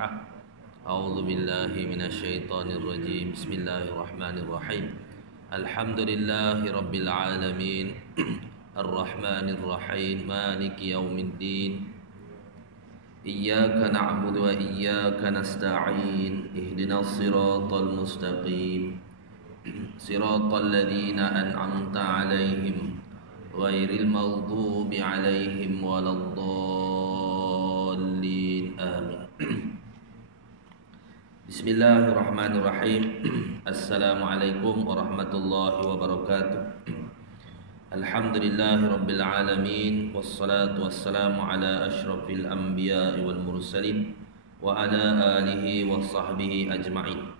Al-Fatihah. A'udzu billahi minasyaitonir rajim. Bismillahirrahmanirrahim. Alhamdulillahi rabbil alamin. Ar-Rahmanir Rahim. Maliki yaumiddin. Iyyaka na'budu wa iyyaka nasta'in. Ihdinas siratal mustaqim. Siratal ladzina an'amta 'alaihim ghairil maghdubi 'alaihim waladdallin. Amin. Bismillahirrahmanirrahim. Assalamualaikum warahmatullahi wabarakatuh. Alhamdulillahi rabbil alamin. Wassalatu wassalamu ala ashrafil anbiya'i wal mursalin wa ala alihi wa sahbihi ajma'in.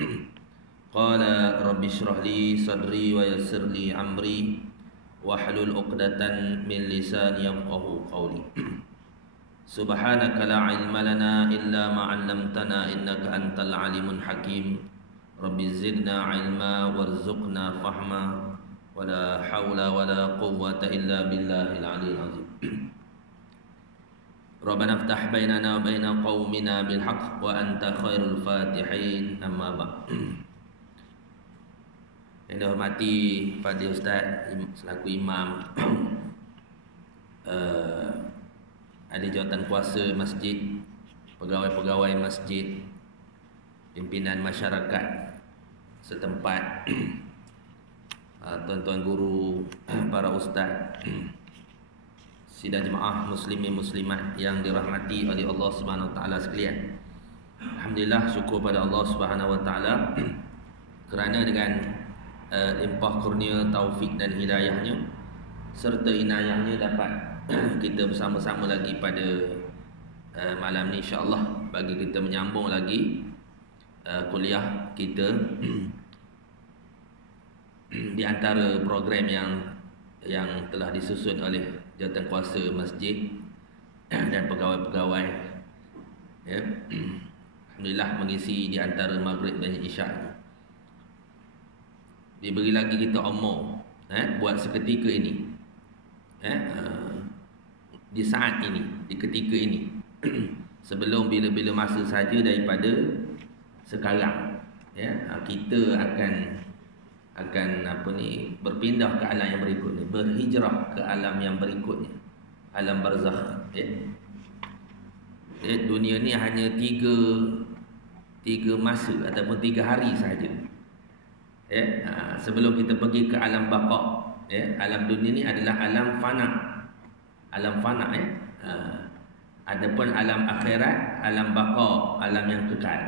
Qala rabbi shrah li sadri wa yassir li amri wahlul 'uqdatan min lisani yafqahu qawli. Subhanaka la ilma lana illa ma 'allamtana innaka antal alimul hakim. Rabbi zidna ilma warzuqna fahma wala haula wala quwwata illa billahil aliyil azim. Rabbana iftah bainana wa baina qaumina bil haqq wa anta khairul fatihin. Amma ba'd. Yang dihormati Fadil Ustaz selaku imam ahli jawatan kuasa masjid, pegawai-pegawai masjid, pimpinan masyarakat setempat, tuan-tuan guru, para ustaz, sidang jemaah muslimin muslimat yang dirahmati oleh Allah Subhanahu wa taala sekalian. Alhamdulillah, syukur pada Allah Subhanahu wa taala kerana dengan limpah kurnia, taufik dan hidayahnya serta inayahnya dapat kita bersama-sama lagi pada malam ni insya-Allah bagi kita menyambung lagi kuliah kita di antara program yang telah disusun oleh jawatan kuasa masjid dan pegawai-pegawai, ya. Alhamdulillah mengisi di antara maghrib dan isyak. Diberi lagi kita umur buat seketika ini, di saat ini, di ketika ini sebelum bila-bila masa saja daripada sekarang, ya, kita akan berpindah ke alam yang berikutnya, berhijrah ke alam yang berikutnya, alam barzakh, ya. Dunia ni hanya tiga masa ataupun 3 hari saja, ya. Sebelum kita pergi ke alam baqa, ya. Alam dunia ni adalah alam fana, ya. Adapun alam akhirat, alam baqa, alam yang kekal.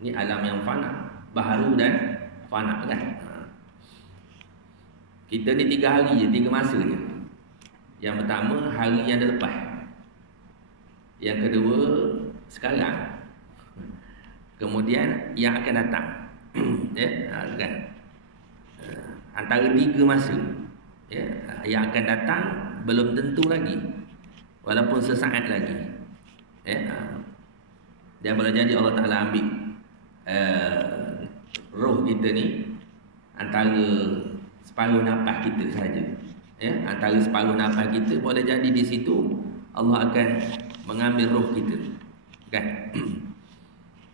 Ini alam yang fana, baharu dan fana, kan. Kita ni 3 hari je, 3 masa je. Yang pertama hari yang lepas, yang kedua sekarang, kemudian yang akan datang. Ya, kan? Antara 3 masa, ya, yang akan datang belum tentu lagi, walaupun sesaat lagi, ya. Dan boleh jadi Allah Ta'ala ambil roh kita ni antara separuh nafas kita saja, ya. Antara separuh nafas kita boleh jadi di situ Allah akan mengambil roh kita, kan.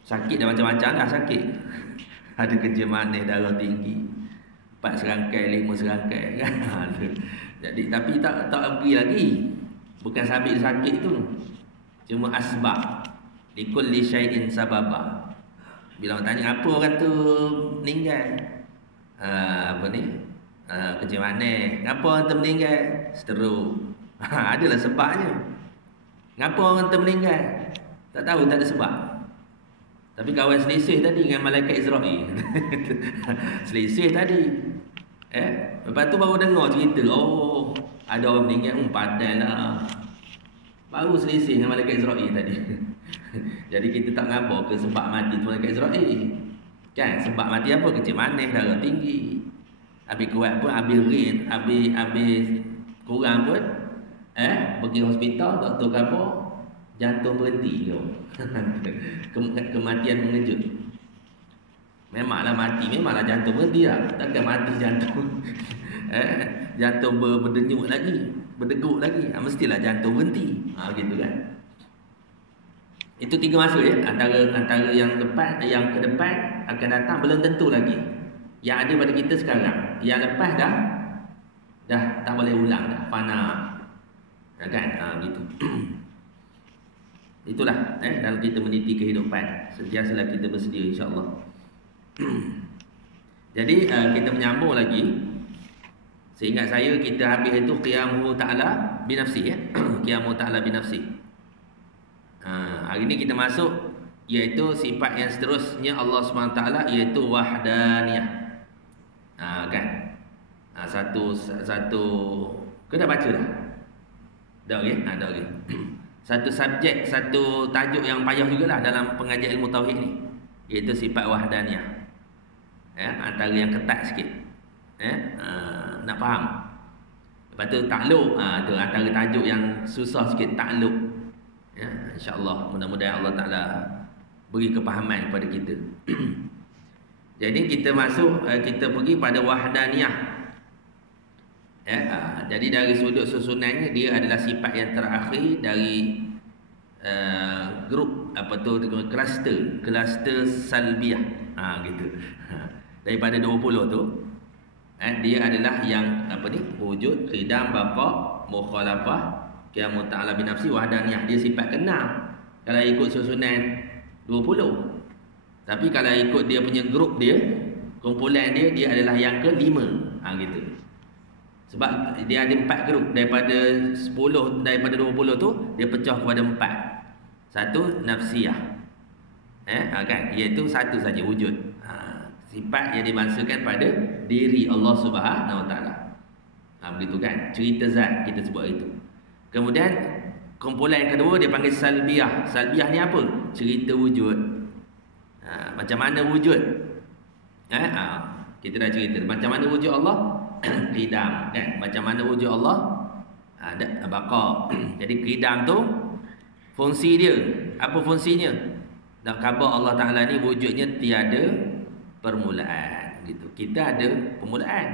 Sakit dah macam-macam dah sakit. Ada kerja manis, darah tinggi, 4 serangkai, 5 serangkai, kan. Jadi tapi tak pergi lagi. Bukan sabit sakit tu, cuma asbab. Likulli syai'in sababa. Bila orang tanya apa orang tu meninggal, kerja manis. Ngapa orang tu meninggal? Stroke. Adalah sebabnya. Ngapa orang tu meninggal? Tak tahu, tak ada sebab. Tapi kawan selisih tadi dengan malaikat Israel. Selisih tadi. Lepas tu baru dengar cerita, oh, ada orang meninggal, padahlah. Baru selisih dengan malaikat Israel tadi. Jadi kita tak ngapa ke sebab mati tu malaikat Israel, kan. Sebab mati apa? Kecil manis, darah tinggi. Habis kuat pun, habis rin, habis kurang pun, pergi hospital, doktor kata jantung berhenti tu. Kematian mengejut. Memanglah mati, memanglah jantung berhenti lah. Takkan mati jantung jantung berdenyut lagi, berdegup lagi. Mestilah jantung berhenti. Gitu kan. Itu 3 masa ya. Antara yang lepas, yang ke depan akan datang belum tentu lagi. Yang ada pada kita sekarang, yang lepas dah tak boleh ulang dah, fana. Ya kan? Gitu. Itulah dalam kita meniti kehidupan. Sentiasalah kita bersedia, insya-Allah. Jadi kita menyambung lagi. Seingat saya kita habis itu qiyamuhu ta'ala binafsi ya. Qiyamuhu ta'ala binafsi. Hari ini kita masuk iaitu sifat yang seterusnya Allah SWT, iaitu wahdaniyah. Kan? Satu kau dah baca dah? Dah okey? Dah okey. Satu subjek, satu tajuk yang payah jugalah dalam pengajian ilmu tauhid ni, iaitu sifat wahdaniyah. Antara yang ketat sikit. Nak faham. Lepas tu takluk, tu antara tajuk yang susah sikit, takluk. InsyaAllah mudah-mudahan Allah Ta'ala beri kepahaman kepada kita. Jadi kita masuk, kita pergi pada wahdaniyah. Jadi dari sudut susunannya, dia adalah sifat yang terakhir dari grup apa tu, kluster salbiyah. Gitu. Daripada 20 tu, dia adalah yang apa ni, wujud, qidam, baqa, mukhalafah, qiyamu ta'ala binafsi, wahdaniyah. Dia sifat ke-6 kalau ikut susunan 20. Tapi kalau ikut dia punya grup dia, kumpulan dia, dia adalah yang ke-5. Gitu. Sebab dia ada 4 grup. Daripada 10, daripada 20 tu, dia pecah kepada 4. Satu, nafsiyah. Kan? Iaitu satu saja wujud. Sifat yang dibangsakan pada diri Allah Subhanahu Wa Taala. Begitu kan? Cerita zat kita sebut itu. Kemudian kumpulan yang kedua dia panggil salbiyah. Salbiyah ni apa? Cerita wujud. Macam mana wujud? Kita dah cerita macam mana wujud Allah. Qidam kan? Macam mana wujud Allah? Ada baqa. Jadi qidam tu fungsi dia. Apa fungsinya? Nak khabar Allah Taala ni wujudnya tiada permulaan gitu. Kita ada permulaan.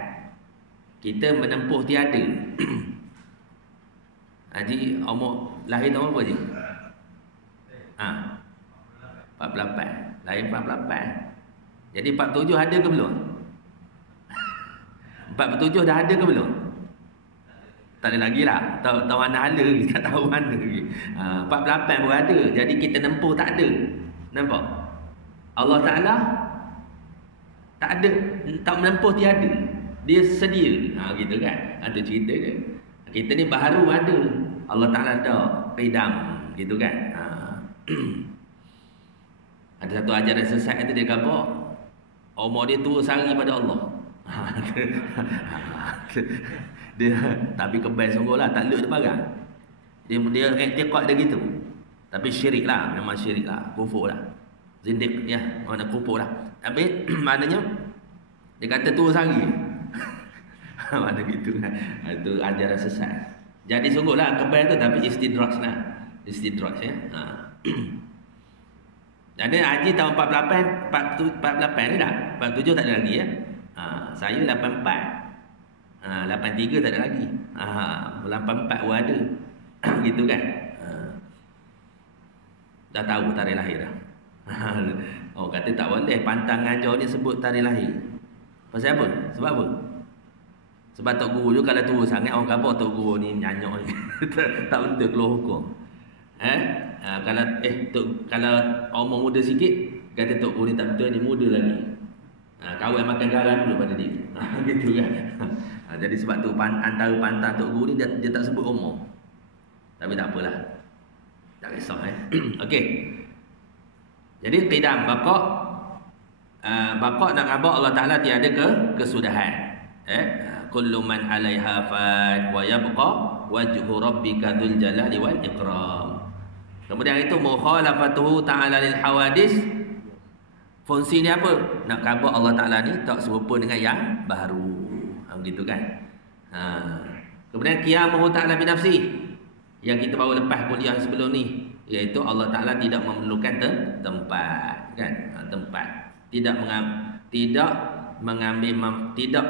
Kita menempuh tiada. Haji umur lahir tahun apa je? 48. Lahir 48. Jadi 47 ada ke belum? 47 dah ada ke belum? Tak ada lagi lah. Tahu mana hala lagi, tak tahu mana lagi. 48 pun ada. Jadi kita nempuh tak ada. Nampak? Allah Ta'ala tak ada, tak menempuh tiada. Dia sedia. Gitu kan? Itu cerita dia. Kita ni baru ada. Allah Ta'ala ada qidam. Gitu kan? Ada satu ajaran sesat itu dia kata umur dia tua sehari pada Allah. Dia tapi kebal sungguhlah, tak luk dia barang. Dia i'tiqad dia gitu. Tapi syirik lah, memang syirik lah, kufur lah. Zindiq ya, mana kufur lah. Tapi maknanya dia kata tua sehari. Mana gitu kan. Itu ajaran sesat. Jadi sungguhlah kebal tu, tapi istidraj lah. Istidraj ya. Jadi haji tahun 48 ni dah. 47 tak ada lagi ya. Saya 84. 83 tak ada lagi. 84 pun ada. Gitu kan. Dah tahu tarikh lahir dah. Kata tak boleh pantang ajar ni sebut tarikh lahir. Pasal apa? Sebab apa? Sebab tok guru tu kalau tua sangat orang kata tok guru ni menyanyok ni. Tak betul keluar hukum. Kalau umur muda sikit kata tok guru ni tak betul, ni muda lagi. Kawan makan garam dulu pada dia. Gitu kan. Jadi sebab tu antara pantang tok guru ni dia tak sebut umur. Tapi tak apalah. Tak risau Okey. Jadi qidam baqa nak khabar Allah Taala tiada kesudahan. Kullu man 'alaiha fan wa yabqa wajhu rabbika dzul jalali wal ikram. Kemudian itu mukhalafatuhu ta'ala lil hawadis. Fungsi ni apa? Nak khabar Allah Taala ni tak serupa dengan yang baru. Begitu kan? Kemudian qiyamuhu ta'ala bi nafsi. Yang kita baru lepas kuliah sebelum ni, iaitu Allah Taala tidak memerlukan tempat, kan? Tempat. Tidak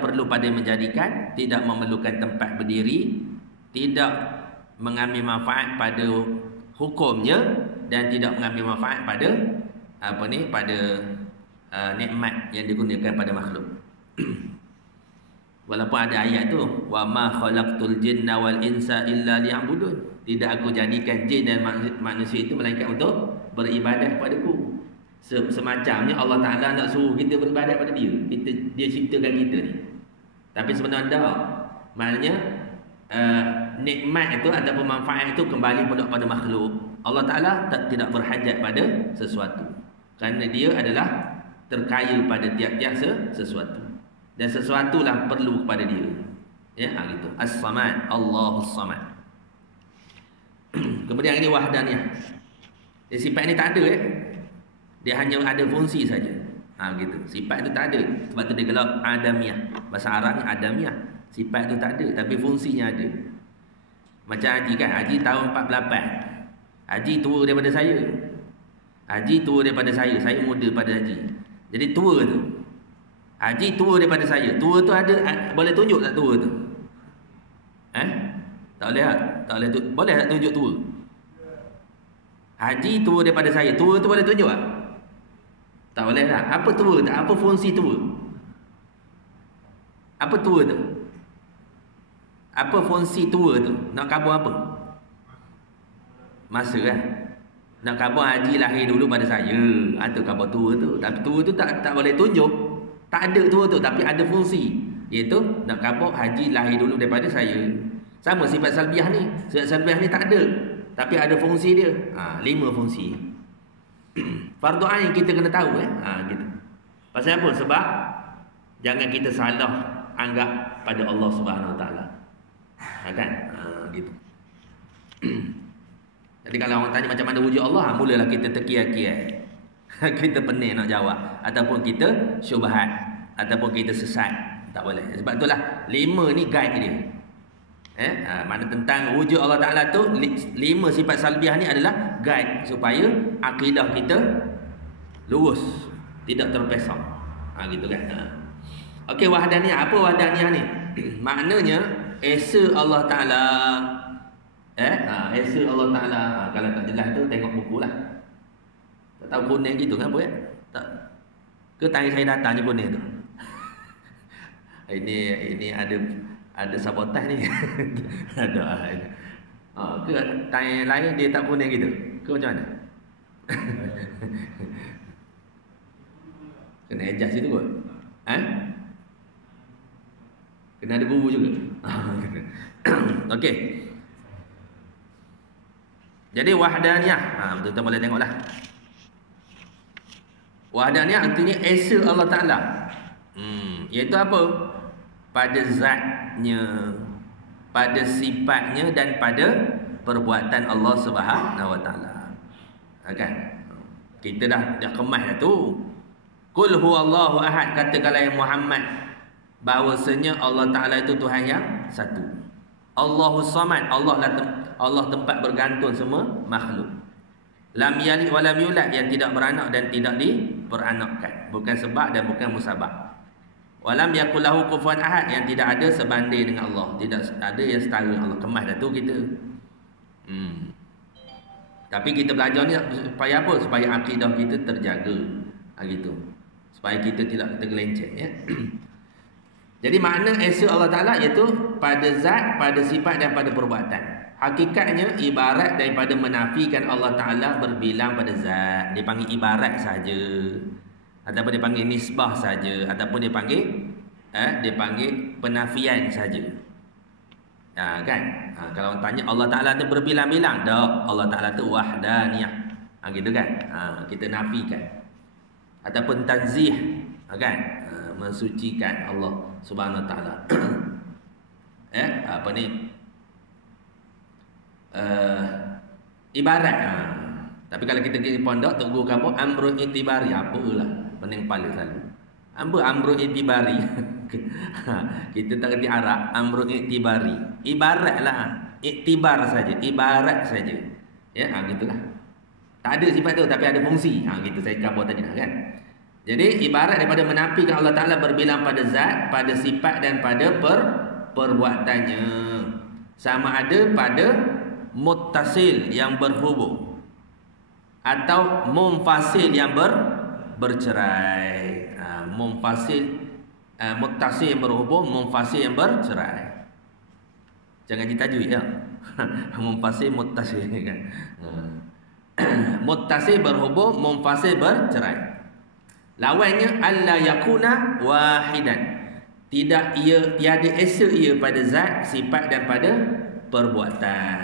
perlu pada menjadikan, tidak memerlukan tempat berdiri, tidak mengambil manfaat pada hukumnya, dan tidak mengambil manfaat pada pada nikmat yang digunakan pada makhluk. Walaupun ada ayat tu, wa ma khalaqtul jinna wal insa illa liya'budun. Tidak aku jadikan jin dan manusia itu melainkan untuk beribadah padaku. Semacamnya Allah Taala nak suruh kita beribadah pada dia. Dia ciptakan kita ni. Tapi sebenarnya tak. Maknanya nikmat itu ataupun manfaat itu kembali pula pada makhluk. Allah Taala tidak berhajat pada sesuatu. Kerana dia adalah terkaya pada tiap-tiap sesuatu. Dan sesuatulah perlu kepada dia. Ya, gitu. As-Samad, Allahus Samad. Kemudian ini wahdaniyah. Sifat ini tak ada Dia hanya ada fungsi saja. Gitu. Sifat itu tak ada. Sebab tu dia gelar adamiyah. Bahasa Arabnya adamiyah. Sifat itu tak ada tapi fungsinya ada. Macam Haji kan, Haji tahun 48. Haji tua daripada saya. Haji tua daripada saya muda pada Haji. Jadi tua tu. Haji tua daripada saya. Tua tu ada, boleh tunjuk tak tua tu? Tak boleh tak? Tak boleh, boleh tak tunjuk tua? Haji tua daripada saya. Tua tu boleh tunjuk tak? Tak boleh tak? Apa tua tak? Apa fungsi tua? Apa tua tu? Apa fungsi tua tu? Nak kabur apa? Masa kan? Nak kabur Haji lahir dulu pada saya. Itu kabur tua tu. Tapi tua tu tak boleh tunjuk. Tak ada tua tu tapi ada fungsi. Iaitu nak kabur Haji lahir dulu daripada saya. Sama sifat salbiah ni. Sifat salbiah ni tak ada. Tapi ada fungsi dia. 5 fungsi. Fardu ain kita kena tahu gitu. Pasal apa? Sebab jangan kita salah anggap pada Allah Subhanahu Wa Taala. Kan? Gitu. Jadi kalau orang tanya macam mana wujud Allah, mulalah kita terkiai-kiai. Kita pening nak jawab ataupun kita syubhat ataupun kita sesat. Tak boleh. Sebab itulah 5 ni guide dia. Mana tentang wujud Allah Taala tu 5 sifat salbiah ni adalah guide supaya akidah kita lurus, tidak terpesong. Gitu kan. Okey, wahdaniyah. Apa wahdaniyah ni? Maknanya esa Allah Taala. Esa Allah Taala. Kalau tak jelas tu tengok buku lah. Tak tahu kuning gitu kan apa tak. Ke tanya saya datang je kuning tu. Ini ada sabotaj ni. Ada. Ke tanya lain dia tak kuning gitu. Ke macam mana? Kena adjust situ kot. Kena ada guru juga. Okey. Jadi wahdaniyah. Betul-betul boleh tengoklah. Wahdaniyah artinya esa Allah Ta'ala. Iaitu apa? Pada zatnya, pada sifatnya dan pada perbuatan Allah Subhanahu Wa Ta'ala. Kan? Kita dah kemas dah tu. Qul huwallahu ahad, katakanlah ya Muhammad bahawasanya Allah Ta'ala itu Tuhan yang satu. Allahus samad, Allah tempat bergantung semua makhluk. Lam yalid wa lam yulad, yang tidak beranak dan tidak diperanakkan, bukan sebab dan bukan musabab. Walam yakul lahu kufuwan ahad, yang tidak ada sebanding dengan Allah, tidak ada yang setara dengan Allah. Kemas dah tu kita. Tapi kita belajar ni supaya apa? Supaya akidah kita terjaga. Gitu. Supaya kita tidak tergelenceng ya. Jadi makna esa Allah Ta'ala iaitu pada zat, pada sifat dan pada perbuatan. Hakikatnya ibarat daripada menafikan Allah Ta'ala berbilang pada zat. Dia panggil ibarat saja, ataupun dia panggil nisbah saja, ataupun dia panggil penafian saja. Kan? Kalau orang tanya Allah Ta'ala tu berbilang-bilang, tak, Allah Ta'ala tu wahdaniyah. Gitu kan? Kita nafikan. Ataupun tanzih, kan? Mensucikan Allah Subhanahu Wa Ta'ala. Apa ni? Ibarat. Tapi kalau kita pergi pondok, tok guru kamu amrun itibari, apalah pening kepala selalu. Amrun itibari. Kita tak kerti Arab, amrun itibari. Ibaratlah, iktibar saja, ibarat saja. Ya, gitulah. Tak ada sifat tu tapi ada fungsi. Gitu saya kabur tadi dah kan. Jadi ibarat daripada menafikan Allah Ta'ala berbilang pada zat, pada sifat dan pada perbuatannya. Sama ada pada muttasil yang berhubung. atau munfasil yang bercerai. Munfasil, muttasil yang berhubung, munfasil yang bercerai. Jangan ditajwid ya. Munfasil, muttasil kan. Muttasil berhubung, munfasil bercerai. Lawannya alla yakuna wahidan. Tiada esa ia pada zat, sifat dan pada perbuatan.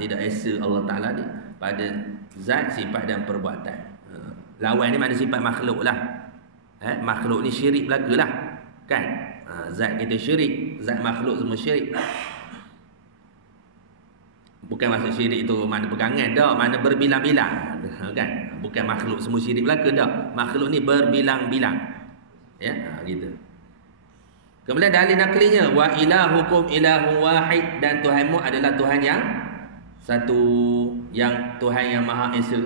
Tidak esa Allah Ta'ala ni pada zat, sifat dan perbuatan. Lawan ni mana sifat makhluk lah. Makhluk ni syirik belaka lah. Kan? Zat kita syirik, zat makhluk semua syirik. Bukan maksud syirik itu mana pegangan dah, mana berbilang-bilang. Kan? Bukan makhluk semua syirik belaka dah. Makhluk ni berbilang-bilang. Ya, gitu. Kemudian dalil naklinya, wa ilahukum ilahu wahid, dan Tuhanmu adalah Tuhan yang satu, yang Tuhan yang Maha Esa,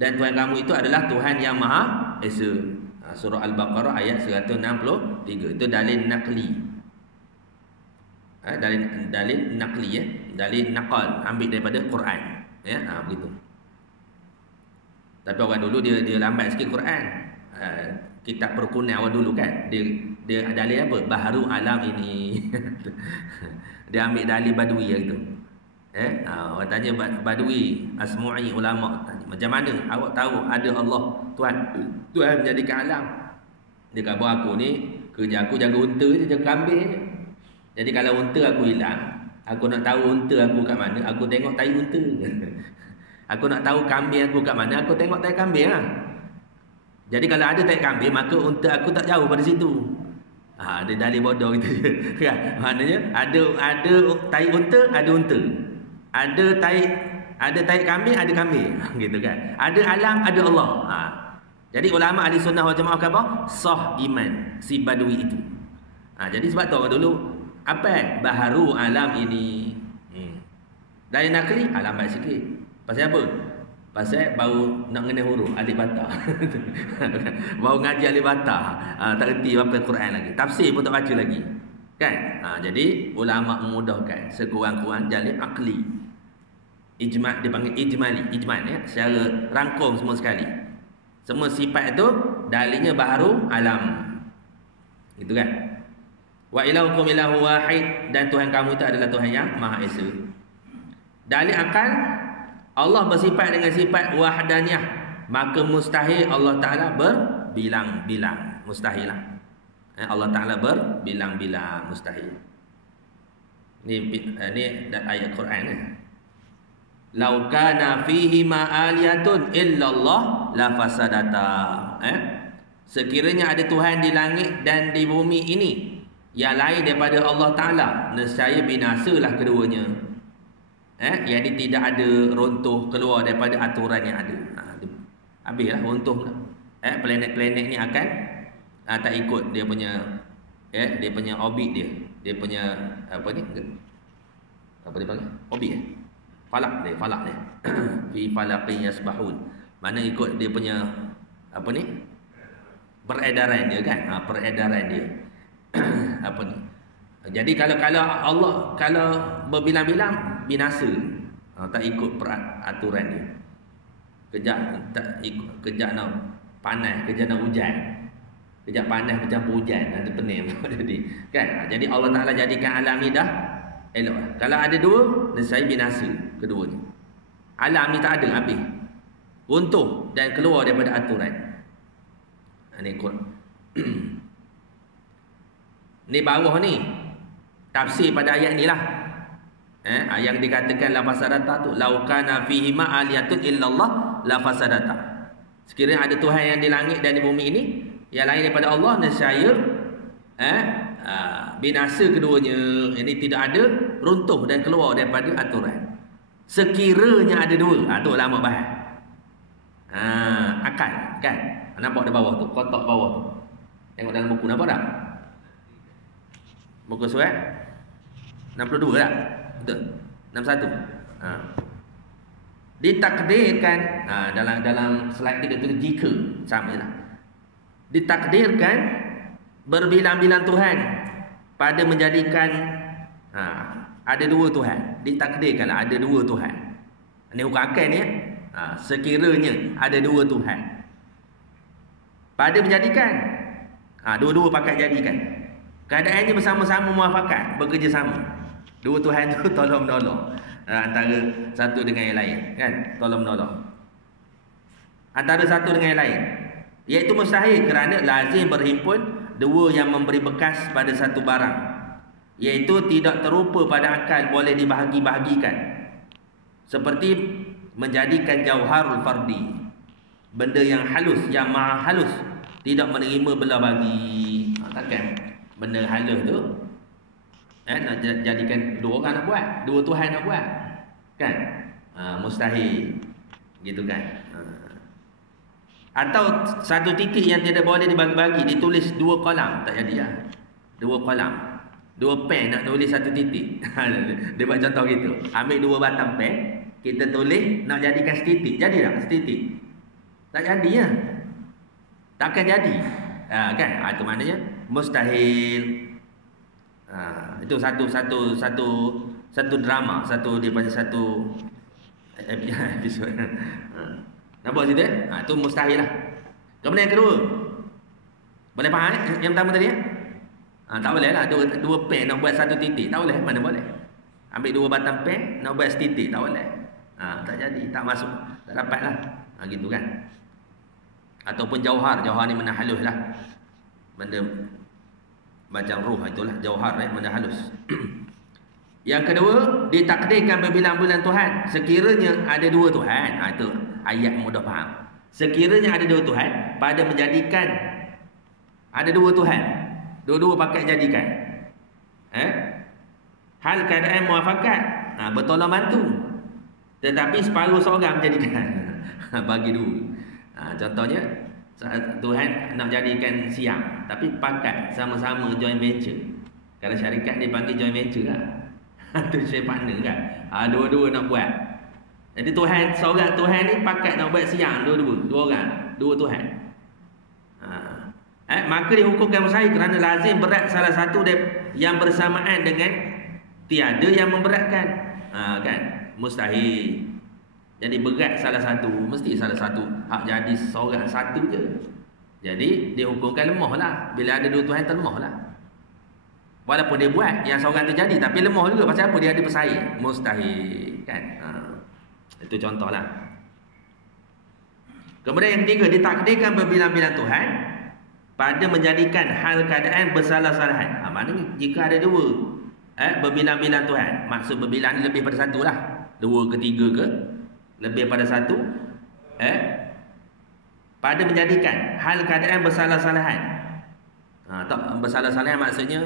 dan Tuhan kamu itu adalah Tuhan yang Maha Esa. Surah Al-Baqarah ayat 163. Itu dalil nakli. Dalil nakli ya, dalil naqal, ambil daripada Quran. Ya, begitu. Tapi orang dulu dia lambat sikit Quran. Kitab perkunan awal dulu kan, dia dalil apa? Baharu alam ini. Dia ambil dalil Badui gitu. Orang tanya Badui, Asmu'i, ulama tanya, macam mana awak tahu ada Allah Tuhan menjadikan alam? Dia kata, aku ni kerja aku jaga unta je, jaga kambing je. Jadi kalau unta aku hilang, aku nak tahu unta aku kat mana, aku tengok tai unta. Aku nak tahu kambing aku kat mana, aku tengok tai kambing lah. Jadi kalau ada tai kambing, maka unta aku tak jauh pada situ. Ada dalil bodoh gitu. Kan? Maknanya ada tai unta, ada unta. Ada tai kambing, ada kambing. Gitu kan. Ada alam, ada Allah. Jadi ulama ahli sunnah wal jamaah kata sah iman si Badui itu. Jadi sebab tu orang dulu apa? Baharu alam ini. Dari nakli lambat sikit. Pasal apa? Pasal baru nak kena huruf alif bata. Baru ngaji alif bata. Tak reti apa Quran lagi. Tafsir pun tak baca lagi. Kan? Jadi ulama memudahkan sekurang-kurang jalib akli. Ijma' dipanggil ijmali. Ijma' ya, secara rangkum semua sekali. Semua sifat itu dalilnya baharu alam. Gitu kan? Wa ilahukum ilahu wahid, dan Tuhan kamu itu adalah Tuhan yang Maha Esa. Dalil akal, Allah bersifat dengan sifat wahdaniyah, maka mustahil Allah Ta'ala berbilang-bilang. Mustahil lah. Allah Ta'ala berbilang-bilang, mustahil. Ini ayat Quran ni. Lau kana fihi ma'aliyatun illallah la fasadata. Sekiranya ada Tuhan di langit dan di bumi ini yang lain daripada Allah Ta'ala, nescaya binasalah keduanya. Yang tidak ada runtuh keluar daripada aturan yang ada. Habislah runtuh lah. Planet-planet ni akan tak ikut dia punya dia punya orbit dia. Dia punya apa ni? Apa dia panggil? Orbit falak dia. Fi falaqin yasbahun. Mana ikut dia punya apa ni? Peredaran dia kan? Peredaran dia. Apa ni? Jadi kalau Allah kalau berbilang-bilang binasa. Tak ikut peraturan dia. Kejap tak ikut, kejap nak panas, kejap nak hujan. Kejap panas, kejap hujan, ada pening jadi. Kan? Jadi Allah Taala jadikan alam ni dah elok. Kalau ada dua, nescaya binasa keduanya. Alam ni tak ada, habis. Runtuh dan keluar daripada aturan. Ini Quran. Ni bawah ni tafsir pada ayat ni lah. Yang dikatakan la fasadata tu, lau kana fihi ma aliyatun illallah la fasadata. Sekiranya ada Tuhan yang di langit dan di bumi ini yang lain daripada Allah, nescaya binasa keduanya. Ini tidak ada, runtuh dan keluar daripada aturan. Sekiranya ada dua, tu ulama bahas. Akal kan. Nampak di bawah tu, kotak bawah tu. Tengok dalam buku, nampak tak? Buku surat 62 tak? Betul. 61. Ditakdirkan, dalam slide dia tulis jika, sama lah. Ditakdirkan berbilang-bilang Tuhan pada menjadikan ada dua Tuhan. Ditakdirkanlah ada dua Tuhan. Ini hukum akal ni. Sekiranya ada dua Tuhan. Pada menjadikan, dua-dua pakat jadikan. Keadaannya bersama-sama muafakat, bekerjasama. Dua Tuhan tu tolong-menolong antara satu dengan yang lain, kan? Tolong-menolong antara satu dengan yang lain. Iaitu mustahil kerana lazim berhimpun dua yang memberi bekas pada satu barang. Iaitu tidak terupa pada akal boleh dibahagi-bahagikan. Seperti menjadikan jauharul fardi, benda yang halus, yang maha halus, tidak menerima belah bagi. Takkan benda halus tu nak jadikan dua orang nak buat, dua Tuhan nak buat, kan? Mustahil, gitu kan? Atau satu titik yang tidak boleh dibagi-bagi, ditulis dua kolam, tak jadi lah. Dua kolam, dua pen nak tulis satu titik. Dia buat contoh gitu. Ambil dua batang pen, kita tulis nak jadikan setitik, jadi tak setitik? Tak jadi ya. Takkan jadi. Kan? Itu maknanya mustahil. Itu satu drama, daripada satu episod. Nampak situ? Itu mustahil lah. Kemudian yang kedua, boleh faham yang pertama tadi? Tak boleh lah. Dua pen nak buat satu titik, tak boleh. Mana boleh? Ambil dua batang pen nak buat setitik, tak boleh. Tak jadi, tak masuk, tak dapat lah. Gitu kan? Ataupun jauhar ni benda halus lah. Benda macam ruh, itulah jauhar, benda halus. Yang kedua, ditakdirkan berbilang-bilang Tuhan. Sekiranya ada dua Tuhan. Itu ayat mudah faham. Sekiranya ada dua Tuhan, pada menjadikan ada dua Tuhan, dua-dua pakai jadikan. Hal keadaan muafakat, bertolong bantu. Tetapi separuh seorang menjadikan. Bagi dua. Contohnya, Tuhan nak jadikan siang, tapi pakat sama-sama joint venture. Kalau syarikat dia panggil joint venture lah. Itu share partner kan. Dua-dua nak buat. Jadi Tuhan, seorang Tuhan ni pakat nak buat siang, dua-dua, dua orang, dua Tuhan. Maka dihukumkan mustahil kerana lazim berat salah satu yang bersamaan dengan tiada yang memberatkan. Kan? Mustahil. Jadi berat salah satu, mesti salah satu hak jadi seorang satu je. Jadi dihukumkan lemah lah. Bila ada dua Tuhan terlemah lah. Walaupun dia buat yang seorang tu jadi, tapi lemah juga. Pasal apa? Dia ada pesaing. Mustahil, kan? Itu contohlah. Kemudian yang ketiga, ditakdirkan berbilang-bilang Tuhan pada menjadikan hal keadaan bersalah-salahan. Maknanya jika ada dua berbilang-bilang Tuhan, maksud berbilang ni lebih pada satu lah. Dua ke tiga ke, lebih pada satu, pada menjadikan hal keadaan bersalah-salahan. Bersalah-salahan maksudnya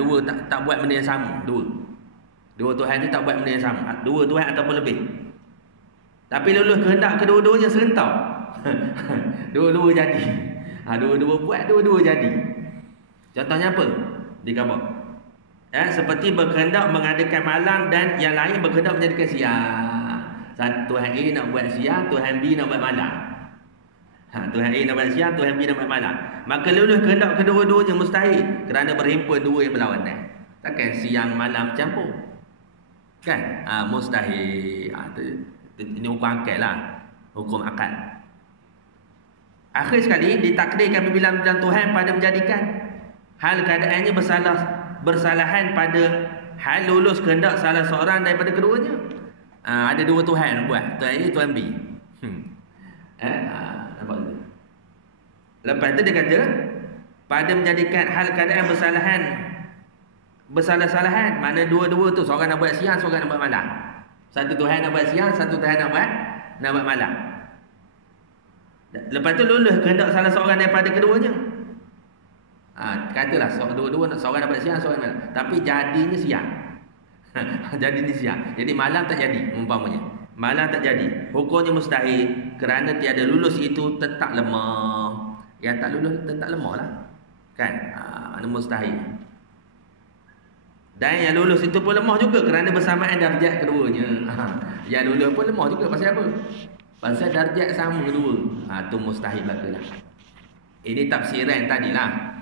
dua tak buat benda yang sama. Dua Tuhan tu tak buat benda yang sama. Dua Tuhan ataupun lebih. Tapi lulus kehendak kedua-duanya serentak. Dua-dua jadi. Dua-dua buat, dua-dua jadi. Contohnya apa? Digambar. Seperti berkehendak mengadakan malam dan yang lain berkehendak menjadikan siang. Tuhan A nak buat siang, Tuhan B nak buat malam. Tuhan A nak buat siang, Tuhan B nak buat malam. Maka lulus kehendak kedua-duanya mustahil kerana berhimpun dua yang berlawanan. Takkan siang malam campur, kan? Mustahil. Ini hukum akal lah. Hukum akal. Akhir sekali, ditakdirkan berbilang-bilang Tuhan pada menjadikan hal keadaannya bersalahan pada hal lulus kehendak salah seorang daripada keduanya. Ada dua Tuhan buat, Tuhan A, Tuhan B. Nampak tu? Lepas tu dia kata, pada menjadikan hal keadaan bersalah-salahan. Mana dua-dua tu, seorang nak buat siang, seorang nak buat malam. Satu Tuhan nak buat siang, satu Tuhan nak buat malam. Lepas tu lulus kehendak salah seorang daripada keduanya. Katalah dua-dua seorang nak buat siang, seorang nak malam. Tapi jadinya siang. Jadinya siang. Jadi malam tak jadi, umpamanya. Malam tak jadi. Hukumnya mustahil kerana tiada lulus itu tetap lemah. Yang tak lulus tetap lemah lah. Kan? Ini mustahil. Dan yang lulus itu pun lemah juga kerana bersamaan darjat keduanya. Yang lulus pun lemah juga. Pasal apa? Pasal darjat sama kedua. Itu mustahil belakalah. Ini tafsiran tadilah.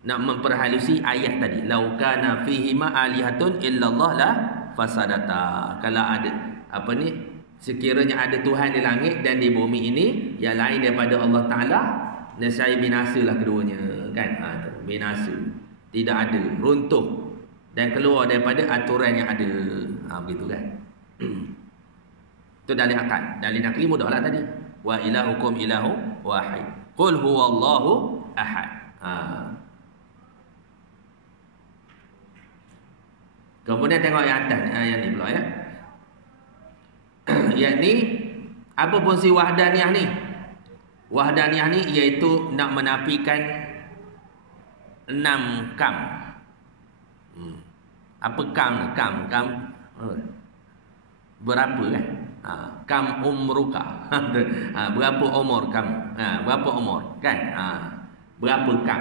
Nak memperhalusi ayat tadi. Lau kana fihima alihatun illallah la fasadata. Kalau ada sekiranya ada Tuhan di langit dan di bumi ini yang lain daripada Allah Ta'ala, nescaya binasalah keduanya, kan? Binasa, tidak ada, runtuh dan keluar daripada aturan yang ada. Begitu kan? Itu dalil akal. Dalil nakli mudahlah tadi. Wa ilahukum ilahu wahid. Qul huwallahu ahad. Kemudian tengok yang atas, yang ni pula ya. Yang ni, apa fungsi wahdaniyah ni? Wahdaniyah ni iaitu nak menafikan 6 kam. Apa kam? Kam berapa kan? Kam umruka. Berapa umur kamu? Berapa umur kan? Berapa kam?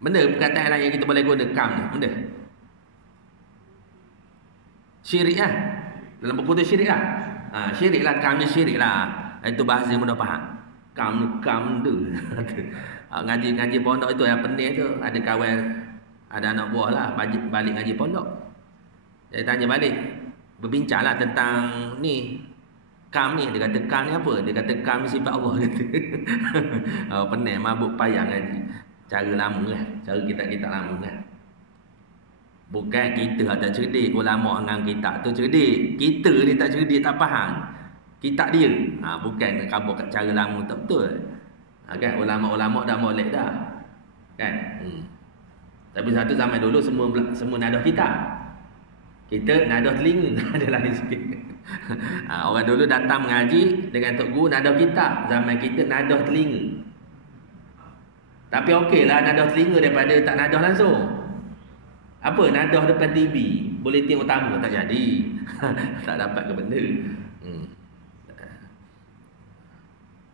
Benda perkataan lain yang kita boleh guna kam ni, benda syirik lah. Dalam buku tu syirik lah. Syirik lah, kam ni syirik lah. Itu bahasa yang mudah faham. Kam tu. Ngaji pondok itu yang pening tu. Ada kawan, ada anak buah lah balik ngaji pondok. Dia tanya balik, berbincang lah tentang ni kam ni. Dia kata kam ni apa? Dia kata kam ni sifat Allah. Kata. Pening, mabuk payah ngaji. Cara lama kan. Cara kita lama kan. Bukan kita tak cerdik, ulama angang kita tu cerdik. Kita ni tak cerdik, tak faham. Kita dia. Bukan kabur kat cara lama tak betul. Kan ulama-ulama dah molek dah. Kan? Tapi satu zaman dulu semua nadah kita. Kita nadah telinga. Ada lain sikit. Orang dulu datang mengaji dengan tok guru nadah kita. Zaman kita nadah telinga. Tapi okeylah nadah telinga daripada tak nadah langsung. Apa nadah depan TV boleh tengok utama tak jadi. Tak dapat ke benda.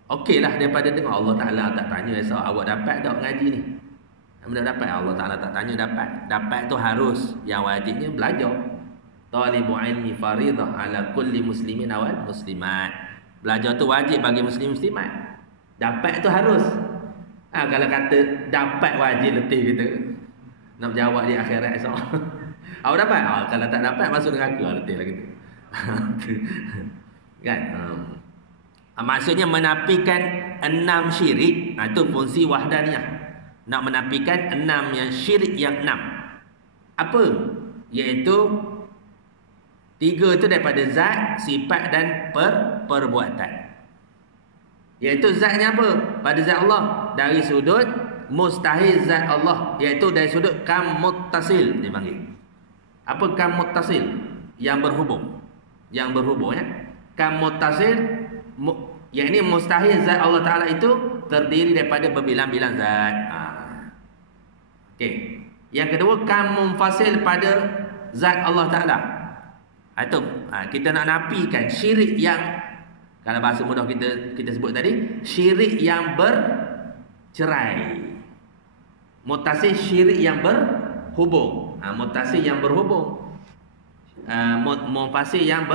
Okeylah daripada dengar Allah Ta'ala tak tanya esok awak dapat tak ngaji ni. Benda dapat Allah Ta'ala tak tanya dapat. Dapat tu harus, yang wajibnya belajar. Talibu ilmi faridah ala kulli muslimin wal muslimat. Belajar tu wajib bagi muslim muslimat. Dapat tu harus. Kalau kata dapat wajib letih kita, nak jawab di akhirat esok. Awak dapat? Kalau tak dapat masuk neraka letih lah kita. Kan? Maksudnya menafikan 6 syirik. Itu fungsi wahdaniyah. Nak menafikan 6 yang syirik yang 6. Apa? Iaitu 3 itu daripada zat, sifat dan perbuatan. Iaitu zatnya apa? Pada zat Allah. Dari sudut mustahil zat Allah, iaitu dari sudut kam muttasil dipanggil. Apa kam muttasil? Yang berhubung. Yang berhubung ya. Kam muttasil yang ini mustahil zat Allah Ta'ala itu terdiri daripada berbilang-bilang zat. Okey. Yang kedua kam munfasil pada zat Allah Ta'ala. Itu kita nak nafikan syirik yang, kalau bahasa mudah kita sebut tadi, syirik yang bercerai. Mutasil syirik yang berhubung. Mutasil yang berhubung. Munfasil yang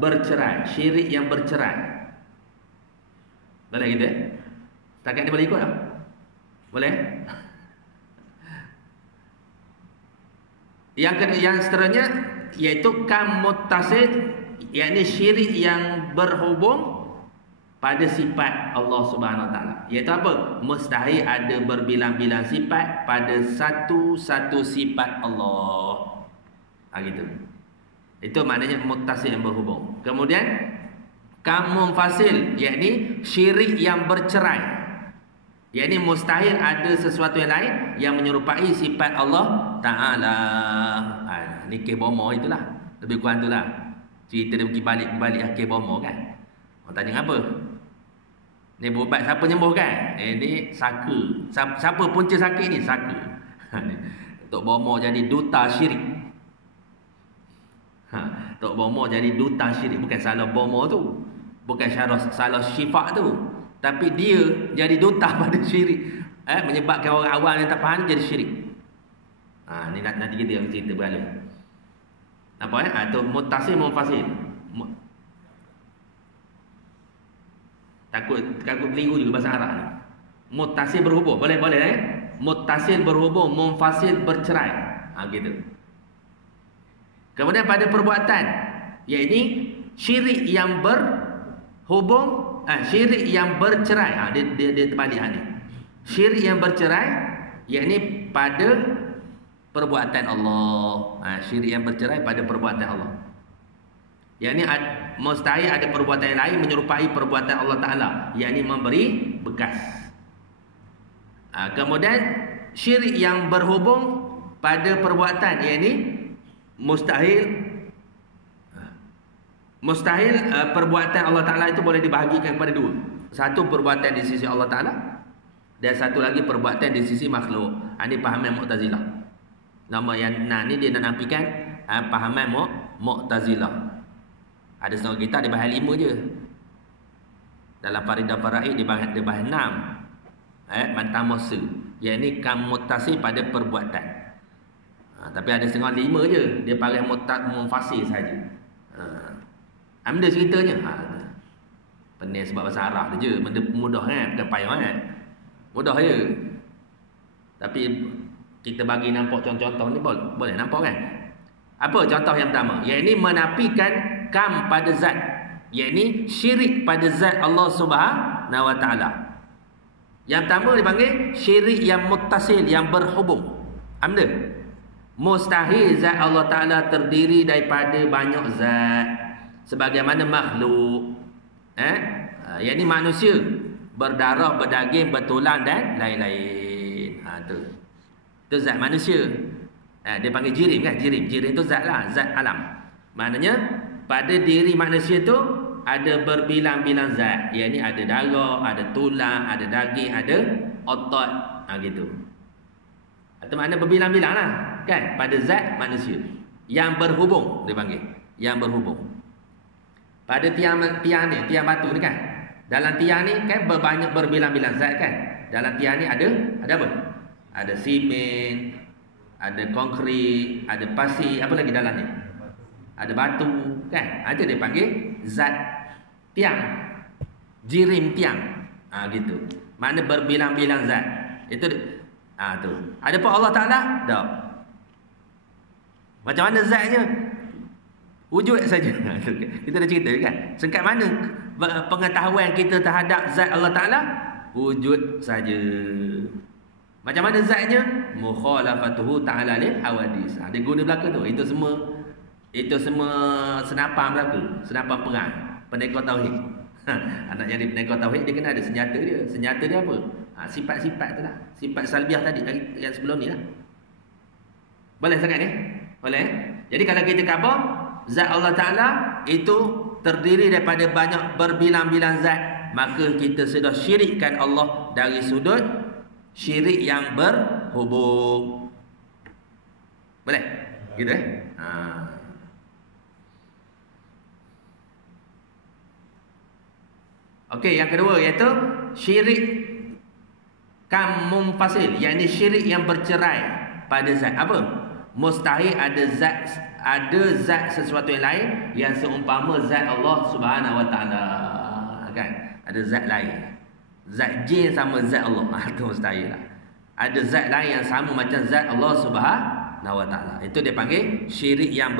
bercerai. Syirik yang bercerai. Boleh gitu? Setakat ni boleh ikut tak? Boleh? Yang seterusnya iaitu kam muttasil, yakni syirik yang berhubung pada sifat Allah Subhanahu Wa Taala. Iaitu apa? Mustahil ada berbilang-bilang sifat pada satu sifat Allah. Gitu. Itu maknanya muttasil yang berhubung. Kemudian kam munfasil, yakni syirik yang bercerai. Yakni mustahil ada sesuatu yang lain yang menyerupai sifat Allah Ta'ala. Ni kes bomo itulah. Lebih kurang itulah. Cerita dia pergi balik kes bomo kan. Orang tanya apa? Ni berubat siapa nyembuh kan? Ni saka. Siapa punca sakit ni? Saka. Tok bomo jadi duta syirik. Tok bomo jadi duta syirik. Bukan salah bomo tu. Bukan salah syifa tu. Tapi dia jadi duta pada syirik. Menyebabkan orang awam yang tak faham jadi syirik. Ni nanti kita yang cerita berlalu. Apa Itu muttasil munfasil. Takut keliru juga bahasa Arab ni. Muttasil berhubung. Boleh Muttasil berhubung, munfasil bercerai. Gitu. Kemudian pada perbuatan, yakni syirik yang berhubung, syirik yang bercerai. Dia terbalik ni. Syirik yang bercerai, yakni pada perbuatan Allah. Syirik yang bercerai pada perbuatan Allah. Yakni mustahil ada perbuatan yang lain menyerupai perbuatan Allah Ta'ala, yakni memberi bekas. Kemudian syirik yang berhubung pada perbuatan, yakni mustahil perbuatan Allah Ta'ala itu boleh dibahagikan kepada dua. Satu perbuatan di sisi Allah Ta'ala, dan satu lagi perbuatan di sisi makhluk. Ini pahaman Mu'tazilah. Nama yang ni dia nak nafikan pahaman Mu'tazilah. Ada setengah kita dia bahas 5 je. Dalam Faridah Faraid dia bahas 6. Mantamosu, yakni muttasi pada perbuatan. Tapi ada setengah 5 je. Dia pakai munfasir saja. Ambil ceritanya. Pening sebab bahasa Arab tu je. Benda mudah kan, bukan payah kan. Mudah je. Tapi kita bagi nampak contoh-contoh ni boleh nampak kan? Apa contoh yang pertama? Yakni menafikan kam pada zat, yakni syirik pada zat Allah Subhanahu wa Ta'ala. Yang pertama dipanggil syirik yang muttasil, yang berhubung. Amda? Mustahil zat Allah Ta'ala terdiri daripada banyak zat sebagaimana makhluk. Yakni manusia berdarah, berdaging, bertulang dan lain-lain. Tu zat manusia. Dia panggil jirim kan? Jirim tu zat lah, zat alam. Maknanya pada diri manusia tu ada berbilang-bilang zat. Yakni ada darah, ada tulang, ada daging, ada otot, gitu. Atau makna berbilang-bilang lah kan, pada zat manusia yang berhubung, dia panggil yang berhubung. Pada tiang batu ni kan, dalam tiang ni kan berbanyak berbilang-bilang zat kan. Dalam tiang ni ada apa? Ada simen, ada konkrit, ada pasir, apa lagi dalam ni? Ada batu kan. Ada dia panggil zat tiang, jirim tiang. Gitu. Makna berbilang-bilang zat. Itu tu. Ada pun Allah Ta'ala? Tak. Macam mana zatnya? Wujud saja. Kita dah cerita kan. Singkat mana pengetahuan kita terhadap zat Allah Ta'ala? Wujud saja. Macam mana zatnya? Mukhalafatuhu ta'ala lil hawadis. Dia guna belaka tu. Itu semua senapan belaka, senapan perang pendekar tauhid. Anak yang pendekar tauhid dia kena ada senjata dia. Senjata dia apa? Sifat-sifat tu lah. Sifat salbiah tadi yang sebelum ni lah. Boleh sangat ni? Boleh. Jadi kalau kita khabar zat Allah Ta'ala itu terdiri daripada banyak berbilang-bilang zat, maka kita sudah syirikkan Allah dari sudut syirik yang berhubung. Boleh? Gitu Okey, yang kedua iaitu syirik kam munfasil, yakni syirik yang bercerai pada zat. Apa? Mustahil ada zat sesuatu yang lain yang seumpama zat Allah Subhanahu wa Ta'ala kan. Ada zat lain. Zat jin sama zat Allah. Itu mustahil lah. Ada zat lain yang sama macam zat Allah Subhanahu wa Ta'ala. Itu dia panggil syirik yang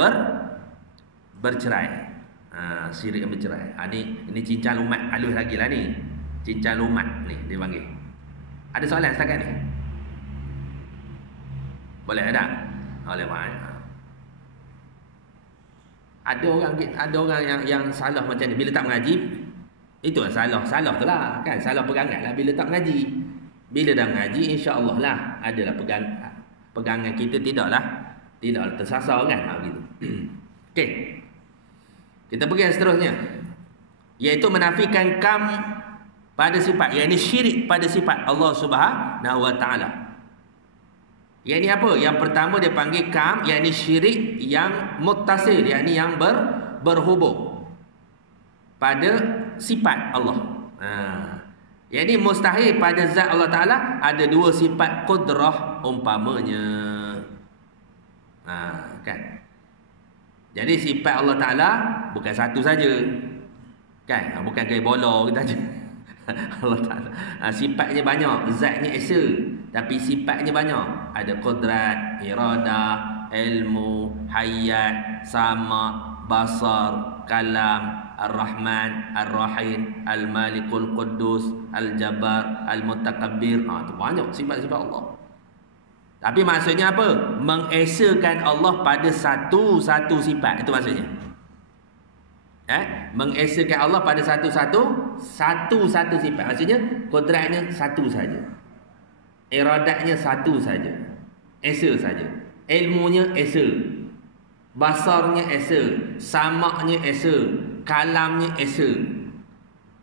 bercerai. Syirik yang bercerai. Ini cincang lumat halus lagi lah ni. Cincang lumat ni dia panggil. Ada soalan setakat ni? Boleh tak? Boleh banyak. Ada orang yang salah macam ni bila tak mengaji. Itu lah salah tu lah kan, salah pegangan lah bila tak mengaji. Bila dah mengaji insya-Allah lah adalah pegangan kita tidaklah tersasar kan, begitu. Okey. Kita pergi yang seterusnya, iaitu menafikan kam pada sifat, yakni syirik pada sifat Allah Subhanahu wa Ta'ala. Yakni apa? Yang pertama dia panggil kam, yakni syirik yang muttasil, yakni yang berhubung pada sifat Allah. Yakni mustahil pada zat Allah Ta'ala ada dua sifat qudrah umpamanya. Kan? Jadi sifat Allah Ta'ala bukan satu saja. Kan? Bukan kayak bola kita aja. Allah Ta'ala sifatnya banyak, zatnya esa, tapi sifatnya banyak. Ada qudrat, iradah, ilmu, hayat, sama, basar, kalam, Ar-Rahman, Ar-Rahim, Al-Malikul Quddus, Al-Jabbar, Al-Mutakabbir. Tu banyak sifat-sifat Allah. Tapi maksudnya apa? Mengesakan Allah pada satu-satu sifat. Itu maksudnya. Mengesakan Allah pada satu-satu sifat. Maksudnya kodratnya satu saja. Iradatnya satu saja. Esa saja. Ilmunya esa. Basarnya esa. Samaknya esa. Kalamnya esa.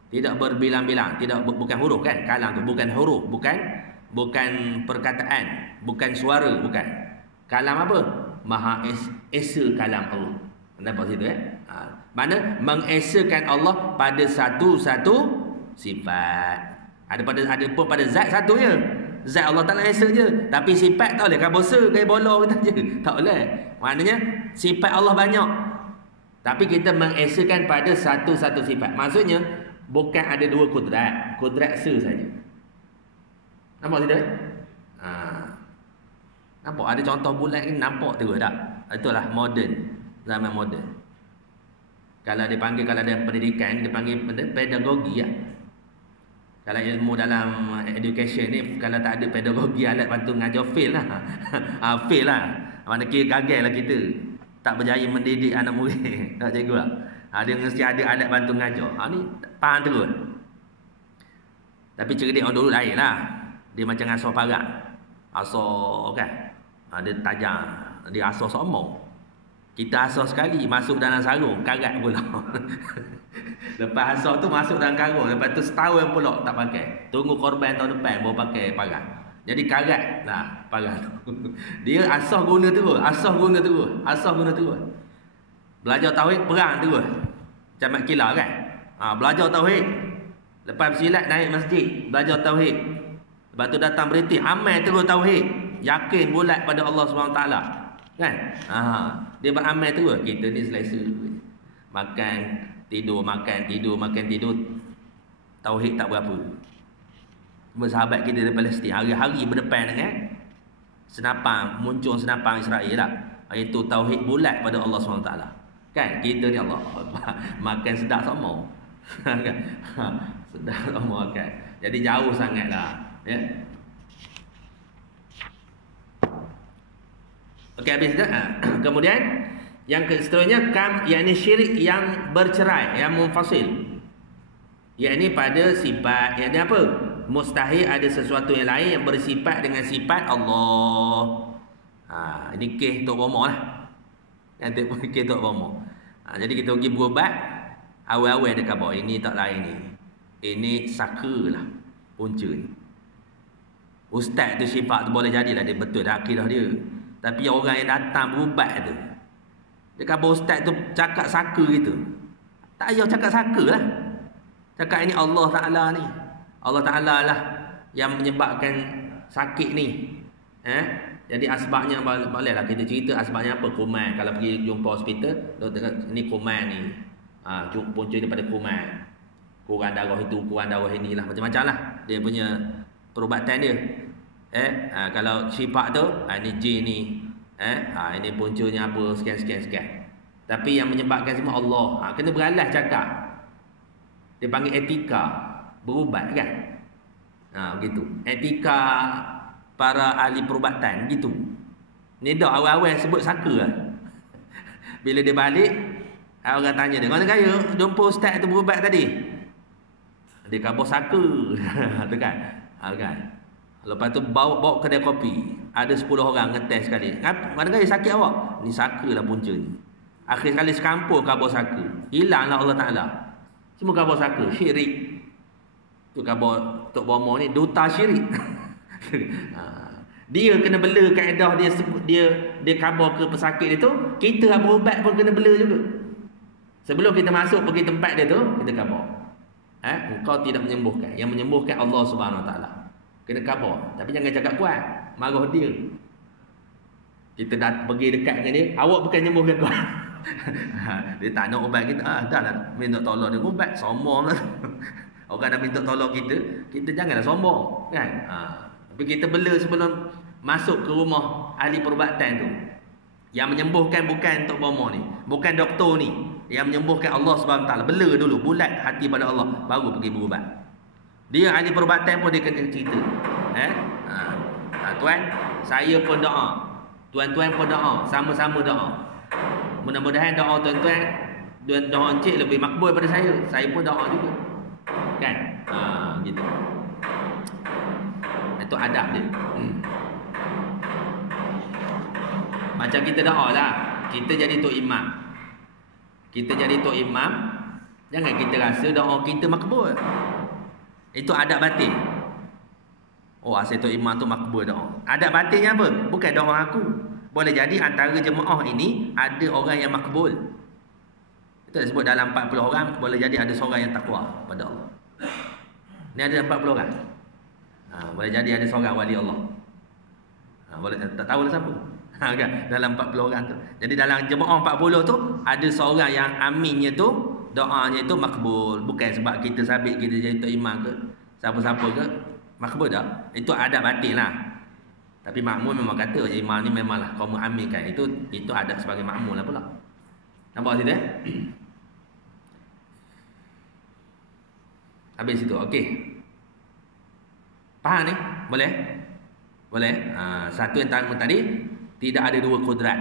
Tidak berbilang-bilang. Bukan huruf kan? Kalam tu bukan huruf. Bukan perkataan. Bukan suara. Bukan. Kalam apa? Maha esa kalam Allah. Nampak situ Mana mengesakan Allah pada satu-satu sifat. Ada pun pada zat satu je. Zat Allah Ta'ala esa je. Tapi sifat tak boleh kabosa, gaya bola kita je. Tak boleh. Maknanya sifat Allah banyak. Tapi kita mengesakan pada satu-satu sifat. Maksudnya bukan ada dua kudrat. Kudrat se saja. Nampak tidak? Nampak ada contoh bulat ni, nampak terus tak? Itulah moden. Zaman moden. Kalau dia panggil, kalau ada pendidikan, dia panggil pedagogi lah. Kalau ilmu dalam education ni, kalau tak ada pedagogi, alat bantu mengajar, fail lah. Fail lah. Mana kira gagal lah kita. Tak berjaya mendidik anak murid. Tak cikgu lah. Dia mesti ada alat bantu mengajar. Ni faham terus. Tapi cerdik orang dulu lain lah. Dia macam asal parak. Asal kan. Dia tajam. Dia asal somong. Kita asal sekali masuk dalam sarung, karat pula. Lepas asal tu masuk dalam karung, lepas tu setahun pula tak pakai. Tunggu korban tahun depan baru pakai parat. Jadi karat lah parat tu. Dia asal guna terus, asal guna terus. Belajar tauhid perang terus. Macam mat kilau kan? Belajar tauhid. Lepas bersilat naik masjid, belajar tauhid. Lepas tu datang berhenti, amal terus tauhid. Yakin bulat pada Allah SWT. Kan? Dia beramal tu. Kita ni selesa. Makan, tidur. Tauhid tak berapa. Cuma sahabat kita dari Palestin hari-hari berdepan dengan muncul senapang Israel lah. Itu tauhid bulat pada Allah SWT. Kan? Kita ni Allah makan sedap sama. Sedap sama kan. Jadi jauh sangat lah. Ya. Okey, habis dah. Kemudian yang seterusnya yakni syirik yang bercerai, yang munfasil. Yakni pada sifat, yakni apa? Mustahil ada sesuatu yang lain yang bersifat dengan sifat Allah. Ini kes Tok Bomo lah. Nanti pun kes Tok Bomo. Jadi kita pergi berubat, awal-awal dia khabar ini tak lain ni. Ini saka lah punca ni. Ustaz tu sifat tu boleh jadilah dia betul dah akidah dia. Tapi orang yang datang berubat tu, dia kata ustaz tu cakap saka gitu. Tak payah cakap saka lah. Cakap ini Allah Ta'ala ni. Allah Ta'ala lah yang menyebabkan sakit ni. Jadi asbabnya boleh lah kita cerita asbabnya apa. Kuman. Kalau pergi jumpa hospital, doktor kata ini kuman ni. Punca daripada kuman. Kurang darah itu, kurang darah inilah. Macam-macam lah dia punya perubatan dia. Kalau sifat tu, ini jin ni. Ini puncanya apa, sekian. Tapi yang menyebabkan semua Allah. Kena beralas cakap. Dia panggil etika. Berubat kan? Begitu. Etika para ahli perubatan. Gitu. Ni dah awal-awal sebut saka lah. Bila dia balik, orang tanya dia, mana kaya jumpa ustaz tu berubat tadi? Dia kata saka. Tu kan? Kan? Lepas tu bawa kedai kopi. Ada 10 orang ngetes sekali. Mana kaya sakit awak? Ni saka lah punca ni. Akhir sekali sekampur khabar saka. Hilanglah Allah Ta'ala. Semua khabar saka. Syirik. Tu khabar Tok Bomo ni. Duta syirik. Dia kena bela kaedah dia sebut dia khabar ke pesakit dia tu. Kita berubat pun kena bela juga. Sebelum kita masuk pergi tempat dia tu, kita khabar. Engkau tidak menyembuhkan. Yang menyembuhkan Allah Subhanahu Wa Ta'ala. Kena khabar. Tapi jangan cakap kuat. Marah dia. Kita dah pergi dekat dengan dia. Awak bukan nyembuhkan kau. Dia tak nak ubat kita. Dah lah minta tolong dia ubat. Sombong lah. Orang dah minta tolong kita. Kita janganlah sombong. Kan? Tapi kita bela sebelum masuk ke rumah ahli perubatan tu. Yang menyembuhkan bukan Tok Bomo ni, bukan doktor ni. Yang menyembuhkan Allah Subhanahu Taala. Bela dulu, bulat hati pada Allah, baru pergi berubat. Dia ahli perubatan pun dia kena cerita. Tuan, saya pun doa. Tuan-tuan pun doa, sama-sama doa. Mudah-mudahan doa tuan-tuan, doa encik lebih makbul daripada saya. Saya pun doa juga. Kan? Gitu. Itu adab dia. Macam kita doa lah, kita jadi tok imam. Kita jadi tok imam, jangan kita rasa doa kita makbul. Itu adab batin. Oh, asal tok imam tu makbul doa. Adab batinnya apa? Bukan doa aku. Boleh jadi antara jemaah ini ada orang yang makbul. Itu disebut dalam 40 orang, boleh jadi ada seorang yang takwa pada Allah. Ni ada 40 orang. Boleh jadi ada seorang wali Allah. Boleh tak tahu lah siapa. Kan? Dalam 40 orang tu. Jadi dalam jemaah 40 tu ada seorang yang aminnya tu, doanya tu makbul. Bukan sebab kita sabit kita jadi tok imam ke, siapa-siapa ke, makbul tak? Itu adab batin lah. Tapi makmum memang kata imam ni memanglah kaum aminkan. Itu adab sebagai makmum lah pula. Nampak situ Habis situ. Okey. Faham ni? Boleh? Boleh? Satu yang tadi, tidak ada dua kudrat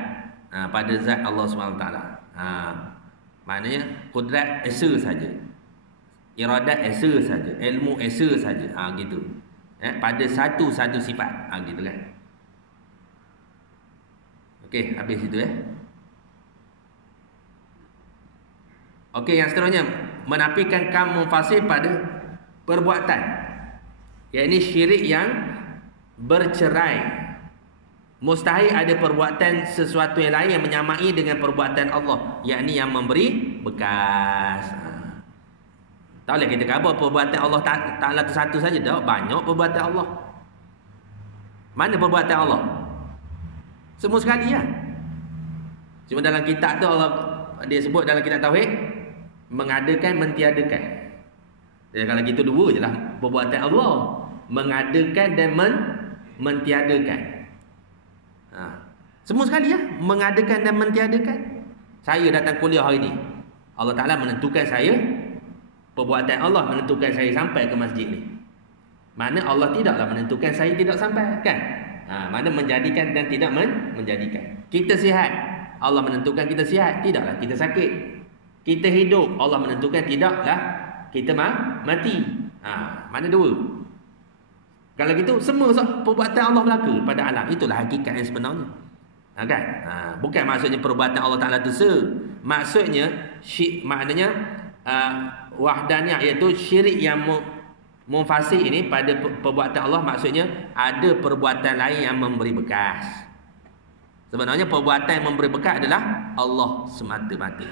pada zat Allah SWT. Maknanya kudrat esa saja, iradat esa saja, ilmu esa saja. Gitu. Pada satu sifat. Gitu kan. Okey, habis itu Okey, yang seterusnya, menafikan kaum fasik pada perbuatan. Iaitu syirik yang bercerai. Mustahil ada perbuatan sesuatu yang lain yang menyamai dengan perbuatan Allah, yakni yang memberi bekas. Tak boleh kita kata perbuatan Allah Ta'ala tu satu saja. Tak, banyak perbuatan Allah. Mana perbuatan Allah? Semua sekali ya. Cuma dalam kitab tu Allah dia sebut dalam kitab tauhid mengadakan, mentiadakan. Jadi kalau gitu dua je lah perbuatan Allah, mengadakan dan mentiadakan. Semua sekali ya, mengadakan dan mentiadakan. Saya datang kuliah hari ni, Allah Ta'ala menentukan saya, perbuatan Allah menentukan saya sampai ke masjid ni. Mana Allah tidaklah menentukan saya tidak sampai, kan? Mana menjadikan dan tidak menjadikan. Kita sihat, Allah menentukan kita sihat, tidaklah kita sakit. Kita hidup, Allah menentukan tidaklah kita mati. Mana dua? Kalau gitu semua perbuatan Allah berlaku pada alam. Itulah hakikat yang sebenarnya. Kan? Bukan maksudnya perbuatan Allah Ta'ala tu maksudnya maknanya wahdaniyah, iaitu syirik yang munfasik ini pada perbuatan Allah. Maksudnya ada perbuatan lain yang memberi bekas. Sebenarnya perbuatan yang memberi bekas adalah Allah semata-mata.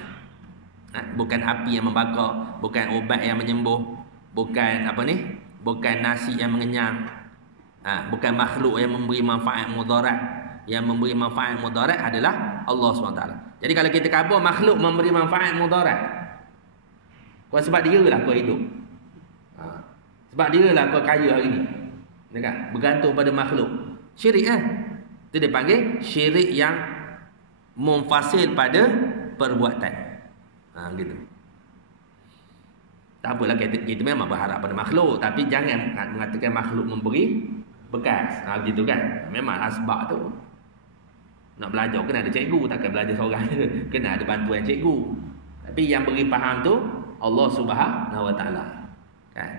Bukan api yang membakar, bukan obat yang menyembuh, bukan bukan nasi yang mengenyang, bukan makhluk yang memberi manfaat mudarat. Yang memberi manfaat mudarat adalah Allah SWT. Jadi kalau kita kata makhluk memberi manfaat mudarat, sebab dia lah kau hidup, sebab dia lah kau kaya hari ni, bergantung pada makhluk. Syirik itu dia panggil syirik yang munfasil pada perbuatan. Gitu. Tak apalah, kita memang berharap pada makhluk, tapi jangan mengatakan makhluk memberi bekas. Gitu kan. Memang asbab tu. Nak belajar kena ada cikgu, takkan belajar seorang. Kena ada bantuan cikgu. Tapi yang beri faham tu Allah Subhanahu Wa Taala. Kan?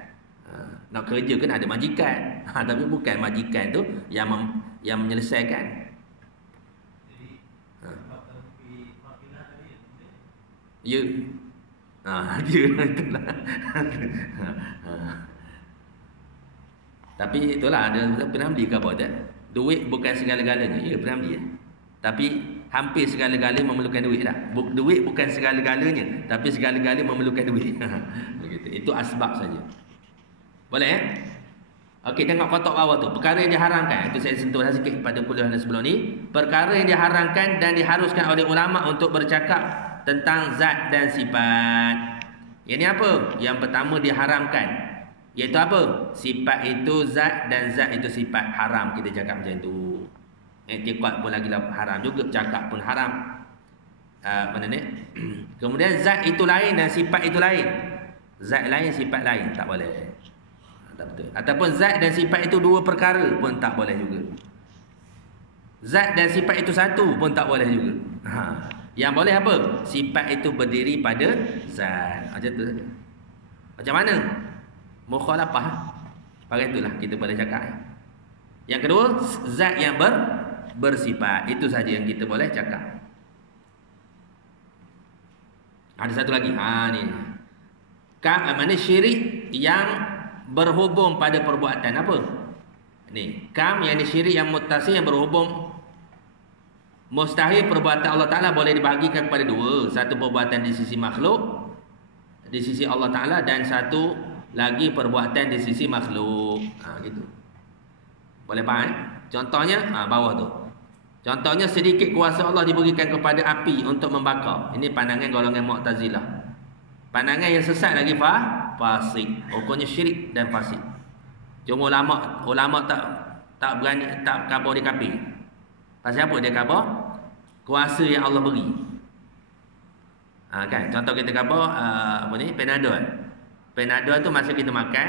Nak kerja kena ada majikan. Tapi bukan majikan tu yang menyelesaikan. Ya. Dia itulah. Tapi itulah ada Piramli ke apa tak? Duit bukan segala-galanya. Ya, Piramli Tapi hampir segala-galanya memerlukan duit dah. Duit bukan segala-galanya, tapi segala-galanya memerlukan duit. Begitu. Itu asbab saja. Boleh Okey, tengok kotak bawah tu. Perkara yang diharamkan. Itu saya sentuh sikit pada kuliah sebelum ni. Perkara yang diharamkan dan diharuskan oleh ulama untuk bercakap tentang zat dan sifat. Ini apa? Yang pertama diharamkan. Iaitu apa? Sifat itu zat dan zat itu sifat. Haram kita cakap macam tu. I'tiqad pun lagi haram juga, cakap pun haram. Mana ni? Kemudian zat itu lain dan sifat itu lain. Zat lain, sifat lain, tak boleh. Tak betul. Ataupun zat dan sifat itu dua perkara pun tak boleh juga. Zat dan sifat itu satu pun tak boleh juga. Yang boleh apa? Sifat itu berdiri pada zat. Macam tu saja. Macam mana? Mukhalafah. Pakai itulah kita boleh cakap. Yang kedua, zat yang bersifat. Itu saja yang kita boleh cakap. Ada satu lagi. Ni. Mana syirik yang berhubung pada perbuatan apa? Ni, yang ni syirik yang muttasil yang berhubung. Mustahil perbuatan Allah Ta'ala boleh dibahagikan kepada dua. Satu perbuatan di sisi makhluk, di sisi Allah Ta'ala, dan satu lagi perbuatan di sisi makhluk. Gitu. Boleh faham? Contohnya bawah tu. Contohnya sedikit kuasa Allah diberikan kepada api untuk membakar. Ini pandangan golongan Mu'tazilah. Pandangan yang sesat lagi fasik. Hukumnya syirik dan fasik. Cuma ulama tak berani, tak khabar dia kafir. Pasal apa dia khabar? Kuasa yang Allah beri. Kan? Contoh kita khabar Panadol. Panadol tu masa kita makan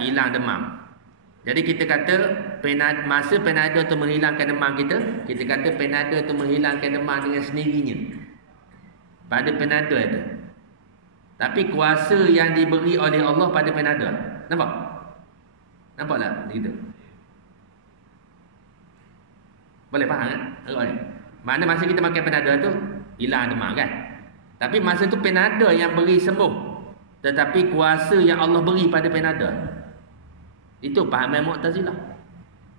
hilang demam. Jadi kita kata masa Panadol tu menghilangkan demam kita kata Panadol tu menghilangkan demam dengan sendirinya. Pada Panadol itu. Tapi kuasa yang diberi oleh Allah pada Panadol. Nampak? Nampaklah begitu. Boleh faham kan? Mana masa kita makan Panadol tu hilang demam kan? Tapi masa tu Panadol yang beri sembuh. Tetapi kuasa yang Allah beri pada Panadol. Itu pahaman Mu'tazilah.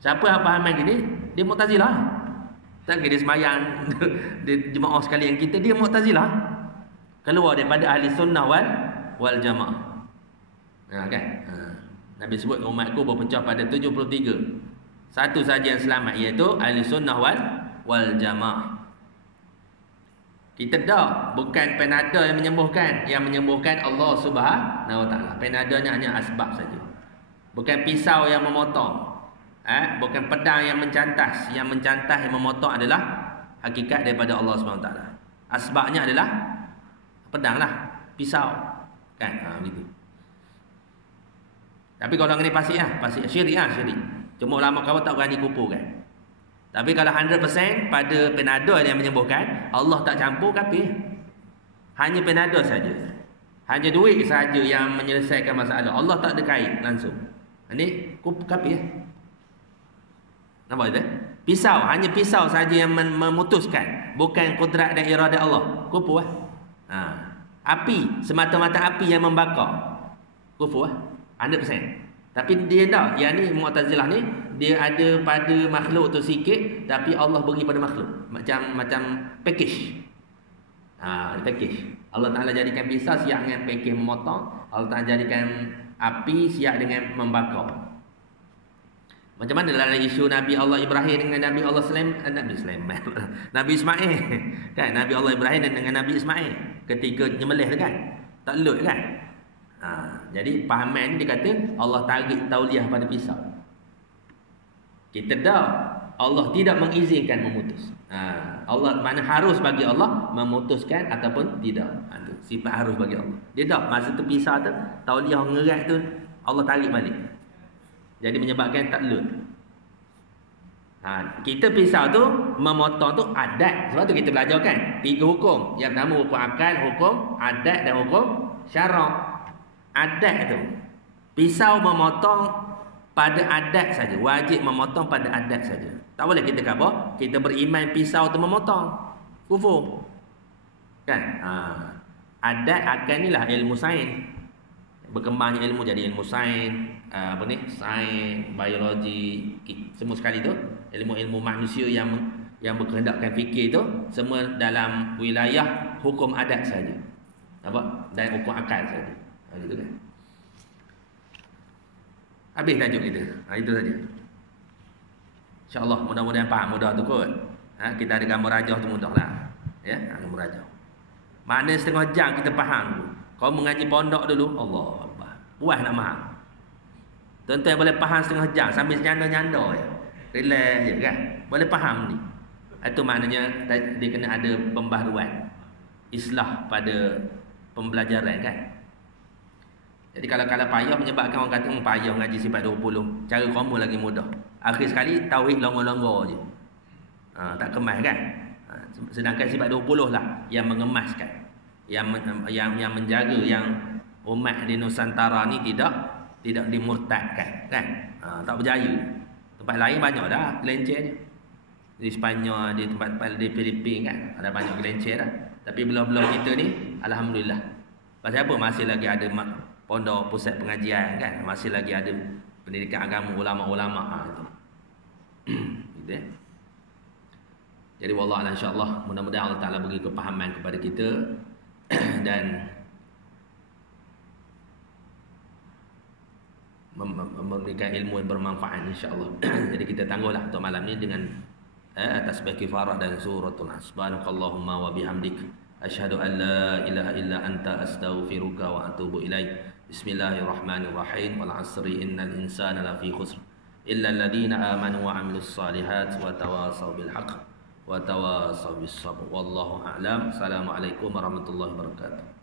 Siapa yang pahaman gini? Dia Mu'tazilah. Tak kira dia semayang dia jemaah sekalian kita, dia Mu'tazilah. Keluar daripada ahli sunnah wal jamaah. Kan? Nabi sebut umatku berpecah pada 73. Satu saja yang selamat, iaitu ahli sunnah wal jamaah. Kita dah bukan Panadol yang menyembuhkan. Yang menyembuhkan Allah Subhanahu Wa Taala. Panadolnya hanya asbab saja. Bukan pisau yang memotong. Bukan pedang yang mencantas. Yang mencantas, yang memotong adalah hakikat daripada Allah SWT. Asbabnya adalah pedang lah, pisau. Kan? Begitu. Tapi kalau ini pasti syirik syirik. Cuma ulama kau tak berani kupu kan. Tapi kalau 100% pada Panadol yang menyembuhkan, Allah tak campur kafir. Hanya Panadol saja. Hanya duit saja yang menyelesaikan masalah. Allah tak ada kait langsung. Ini kafir. Nampak tak? Pisau, hanya pisau saja yang memutuskan, bukan kudrat dan iradat Allah. Kufur lah. Api, semata-mata api yang membakar. Kufur lah. 100%. Tapi dia tak, yang ni Mu'tazilah ni, dia ada pada makhluk tu sikit, tapi Allah beri pada makhluk. Macam package. Package. Allah Ta'ala jadikan pisau siap dengan package memotong. Allah Ta'ala jadikan api siap dengan membakar. Macam mana dalam isu Nabi Allah Ibrahim dengan Nabi Allah Nabi Ismail. Kan? Nabi Allah Ibrahim dengan Nabi Ismail. Ketika nyembelih kan? Tak lut kan? Jadi pahaman ni dia kata Allah tarik tauliah pada pisau. Kita dah, Allah tidak mengizinkan memutus. Allah mana harus bagi Allah memutuskan ataupun tidak. Sifat harus bagi Allah. Dia tak masa tu pisau tu tauliah ngerat tu Allah tarik balik. Jadi menyebabkan tak lut. Kita pisau tu memotong tu adat. Sebab tu kita belajar kan 3 hukum. Yang pertama hukum akal, hukum adat dan hukum syarak. Adat tu pisau memotong pada adat saja. Wajib memotong pada adat saja. Tak boleh kita kata kita beriman pisau tu memotong. Kufur. Kan? Adat akan ni lah ilmu sains. Berkembangnya ilmu jadi ilmu sains, sains, biologi, semua sekali tu, ilmu-ilmu manusia yang berkehendakkan fikir tu semua dalam wilayah hukum adat saja. Nampak? Dan hukum akal saja. Gitu kan. Habis tajuk kita. Itu saja. InsyaAllah mudah-mudahan faham, mudah tu kot. Kita ada gambar rajah tu mudahlah. Ya, gambar rajah. Mana setengah jam kita faham dulu. Kau mengaji pondok dulu, Allah Allah. Puas nak faham. Tuan-tuan boleh faham setengah jam sambil nyanda-nyanda je. relax je kan. Boleh faham ni. Itu maknanya dia kena ada pembaharuan, islah pada pembelajaran kan. Jadi kalau payah menyebabkan orang kata payah ngaji sifat 20, cara kamu lagi mudah. Akhir sekali tauhid longo-longo je. Tak kemas kan. Sedangkan sifat 20 lah yang mengemaskan, yang menjaga yang umat di Nusantara ni tidak dimurtadkan kan. Tak berjaya. Tempat lain banyak dah gelencernya. Di Sepanyol, di tempat di Filipina kan ada banyak gelencer dah. Tapi belum kita ni alhamdulillah. Pasal apa masih lagi ada pondok pusat pengajian kan, masih lagi ada pendidikan agama ulama-ulama itu. Gitu ya. Jadi wallah insyaallah mudah-mudahan Allah Taala bagi kepahaman kepada kita dan memberikan ilmu yang bermanfaat insyaallah. Jadi kita tangguhlah untuk malam ni dengan tasbih kifarah dan suratul Nas. Subhanakallahumma wa bihamdik asyhadu an la ilaha illa anta astaghfiruka wa atubu ilaik. Bismillahirrahmanirrahim. Wal 'asri innal insana lafi khusr illa alladhina amanu wa 'amilus solihat wa tawasaw bil haqq wa tawasaw bis sabr. Wallahu a'lam. Assalamualaikum warahmatullahi wabarakatuh.